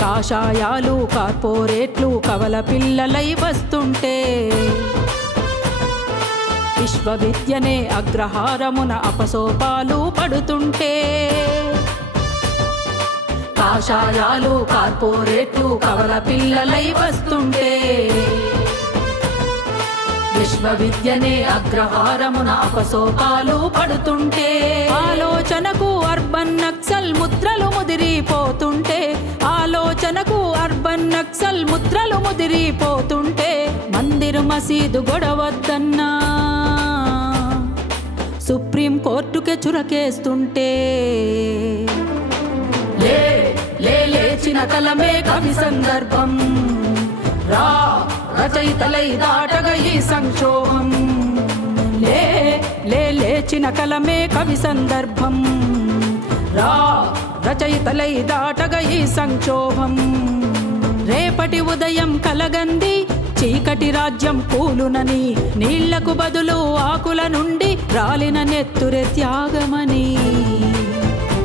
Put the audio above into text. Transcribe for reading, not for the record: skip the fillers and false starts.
కాషాయాలు కార్పొరేట్లు కవల పిల్లలై వస్తుంటే విశ్వవిద్యనే అగ్రహారమున అపసోపాలు పడుతుంటే కాషాయాలు కార్పొరేట్లు కవల పిల్లలై వస్తుంటే విశ్వవిద్యనే అగ్రహారమున అపసోపాలు పడుతుంటే ఆలోచనకు అర్బన్ నక్సల్ ముద్రలు ముదిరిపోతుంటే ఆలోచనకు అర్బన్ నక్సల్ ముద్రలు ముదిరిపోతుంటే మందిర్ మసీదు గొడవద్దన్నా సుప్రీం కోర్టుకే చురకేస్తుంటే లేచిన కలమే కవి సందర్భం రా రచయితలై దాటగా ఈ సంక్షోభం లేచిన కలమే కవి సందర్భం రా రచయితలై దాటగా ఈ సంక్షోభం రేపటి ఉదయం కలగంది చీకటి రాజ్యం కూలునని నీళ్లకు బదులు ఆకుల నుండి రాలిన నెత్తురే త్యాగమని